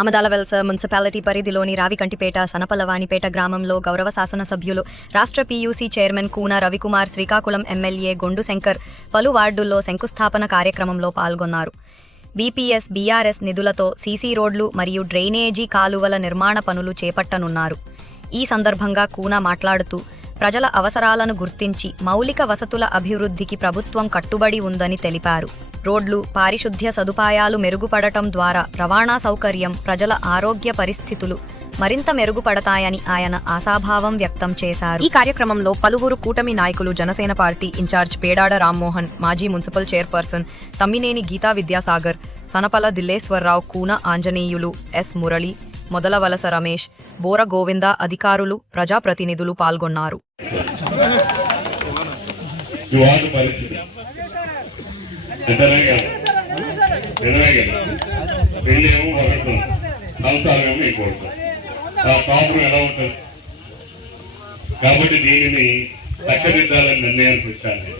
Amadalavalasa municipality పరిధిలోని రావికంటిపేట సనపలవాణిపేట గ్రామంలో గౌరవ శాసనసభ్యులు రాష్ట్ర PUC chairman Koona Ravikumar Srikakulam MLA Gondu Shankar పలు వార్డుల్లో శంకుస్థాపన కార్యక్రమంలో పాల్గొన్నారు. బీపీఎస్ బీఆర్ఎస్ నిధులతో సీసీ రోడ్లు మరియు డ్రైనేజీ కాలువల నిర్మాణ పనులు చేపట్టనున్నారు. ఈ సందర్భంగా కూన మాట్లాడుతూ ప్రజల అవసరాలను గుర్తించి మౌలిక వసతుల అభివృద్ధికి ప్రభుత్వం కట్టుబడి ఉందని తెలిపారు. రోడ్లు పారిశుద్ధ్య సదుపాయాలు మెరుగుపడటం ద్వారా రవాణా సౌకర్యం ప్రజల ఆరోగ్య పరిస్థితులు మరింత మెరుగుపడతాయని ఆయన ఆశాభావం వ్యక్తం చేశారు. ఈ కార్యక్రమంలో పలువురు కూటమి నాయకులు Janasena party in charge Pedada Rammohan మాజీ municipal chairperson Tammineni Geetha Vidyasagar Sanapala Dilleswararao Koona Anjaneyulu S Murali Modalavalasa Ramesh Bora Govinda అధికారులు ప్రజాప్రతినిధులు పాల్గొన్నారు కాబట్టి దీనిని చక్కదిద్దాలని నిర్ణయానికి వచ్చాను.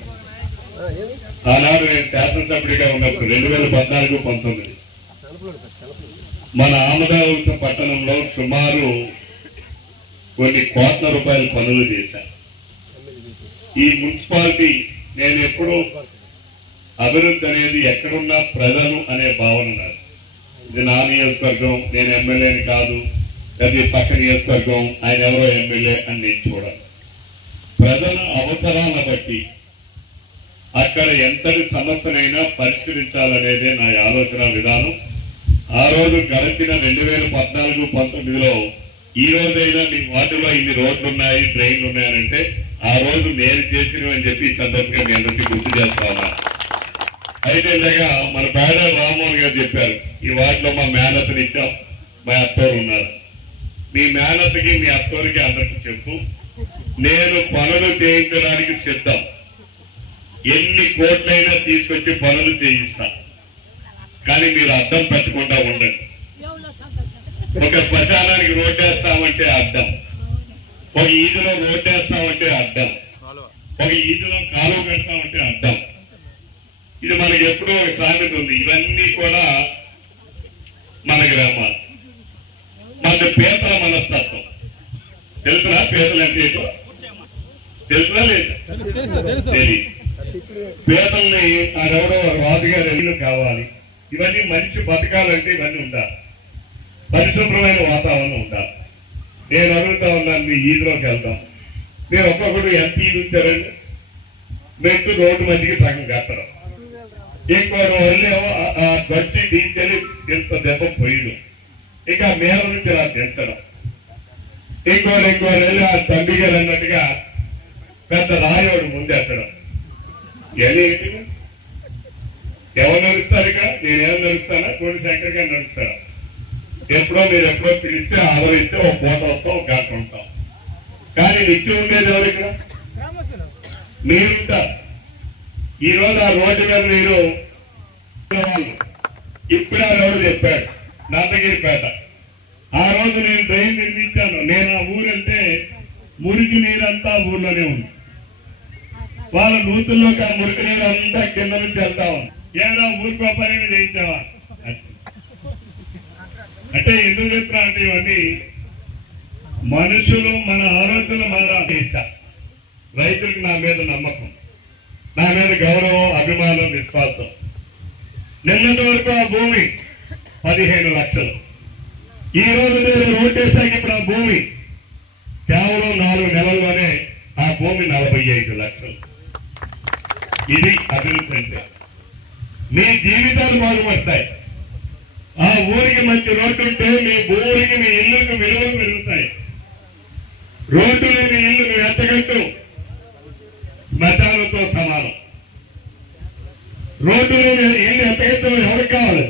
ఆనాడు నేను శాసనసభ్యుడిగా ఉన్నప్పుడు రెండు వేల పద్నాలుగు పంతొమ్మిది మన ఆమదావలస పట్టణంలో సుమారు కొన్ని కోట్ల రూపాయల పనులు చేశాను ఈ మున్సిపాలిటీ నేను ఎప్పుడూ అభివృద్ధి అనేది ఎక్కడున్నా ప్రజలు అనే భావన నాది. ఇది నా నియోజకవర్గం నేను ఎమ్మెల్యేని కాదు అది పక్క నియోజకవర్గం ఆయన ఎవరో ఎమ్మెల్యే అని నేను చూడాలి ప్రజల అవసరాలను బట్టి అక్కడ ఎంతటి సమస్యనైనా పరిష్కరించాలనేదే నా ఆలోచన విధానం. ఆ రోజు గడిచిన రెండు వేల పద్నాలుగు పంతొమ్మిదిలో ఈ రోజైనా మీ వార్డులో ఇన్ని రోడ్లు ఉన్నాయి ట్రైన్లు ఉన్నాయనంటే ఆ రోజు నేను చేసిన అని చెప్పి ఈ సందర్భంగా మీ అందరికీ గుర్తు చేస్తా అయితే ఇందాక మన పేద రామ్మోహన్ గారు చెప్పారు ఈ వార్డులో మా మేనతని ఇచ్చాం మా అత్తోరు ఉన్నారు. మీ మేనతకి మీ అత్తోరికి అందరికి చెప్పు. నేను పనులు చేయించడానికి సిద్ధం. ఎన్ని కోట్లైనా తీసుకొచ్చి పనులు చేయిస్తాను కానీ మీరు అర్థం పెట్టకుండా ఉండండి. ఒక శ్మశానానికి రోడ్డేస్తామంటే అర్థం. ఒక ఈదులో రోడ్డేస్తామంటే అర్థం. ఒక ఈదులో కాలువ కడతామంటే అర్థం. ఇది మనకి ఎప్పుడూ ఒక సామెత ఉంది. ఇవన్నీ కూడా మన గ్రామాలు. మన పేదల మనస్తత్వం. తెలుసునా పేదలు అంటే ఏంటో? తెలుసునా లేదు? తెలియదు పేదల్ని ఆడెవడో రాజుగారు ఇల్లు కావాలి. ఇవన్నీ మనిషి బతకాలంటే ఇవన్నీ ఉండాలి. పరిశుభ్రమైన వాతావరణం ఉండాలి. నేను అడుగుతా ఉన్నాను మీ ఈదులోకి వెళ్దాం. మీరు ఒక్కొక్కడు ఎంత ఈదు ఉంచారండి మెట్టు రోడ్డు మధ్యకి సగం కట్టడం. ఇంకోటి వల్లేమో ఆ గట్టి దీంచెల్లి ఇంత దెబ్బ పోయిడు ఇంకా మేల నుంచి అలా దించడం ఇంకోటి ఇంకోటి వెళ్ళి ఆ తండ్రి గారు అన్నట్టుగా పెద్ద రాయోడు ముందెత్తడం ఇవన్నీ ఏంటి ఎవరు నడుస్తారు ఇక నేనేం నడుస్తానా? కోడి శంకర్ గారు నడుస్తారా? ఎప్పుడో మీరు ఎప్పుడో పిలిస్తే ఆదరిస్తే ఒక పూట వస్తాం ఒక గంట ఉంటాం. కానీ నిత్యం ఉండేది ఎవరు ఇక్కడ? మీరుంటారు ఈ రోజు ఆ రోడ్డు మీద మీరు ఇప్పుడు ఆ రోడ్డు చెప్పాడు నందగిరిపేట. ఆ రోజు నేను డ్రైన్ నిర్మించాను. నేను ఆ ఊరంటే మురికి నీరంతా ఊర్లోనే ఉంది. వాళ్ళ నూతుల్లోకి ఆ మురికి నీరు అంతా కింద నుంచి వెళ్తా ఉంది. ఏదో ఊరుకో పని చేయించావా అంటే ఎందుకు చెప్తున్నా అంటే ఇవన్నీ మనుషులు మన ఆరోగ్యం మన చేశా రైతులకు నా మీద నమ్మకం. నా మీద గౌరవం అభిమానం విశ్వాసం. నిన్నటి వరకు ఆ భూమి పదిహేను లక్షలు. ఈ రోజు నేను రోడ్డేశాక ఇప్పుడు ఆ భూమి కేవలం నాలుగు నెలల్లోనే ఆ భూమి నలభై ఐదు లక్షలు. ఇది అభివృద్ధి అంటే. మీ జీవితాలు బాగుపడతాయి ఆ ఊరికి మంచి రోడ్డు ఉంటే మీ ఊరికి మీ ఇల్లుకు విలువలు పెరుగుతాయి. రోడ్డు లేని ఇల్లు నువ్వు ఎంతగట్టు మతాలతో సమానం. రోడ్డు లేని ఇల్లు ఎత్తగట్టు ఎవరికి కావాలి?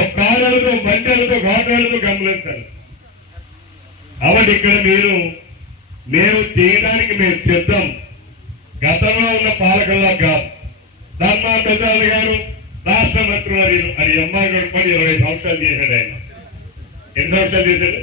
ఒక కాళ్ళతో బండలతో గోడలతో గమనించాలి కాబట్టి ఇక్కడ మీరు మేము చేయడానికి మేము సిద్ధం. గతంలో ఉన్న పాలకుల్లా కాదు. ధర్మా ప్రసాద్ గారు రాష్ట్ర మంత్రి వర్యులు అది అమ్మాయి పడి ఇరవై సంవత్సరాలు చేశాడు ఆయన. ఎన్ని సంవత్సరాలు చేశాడు?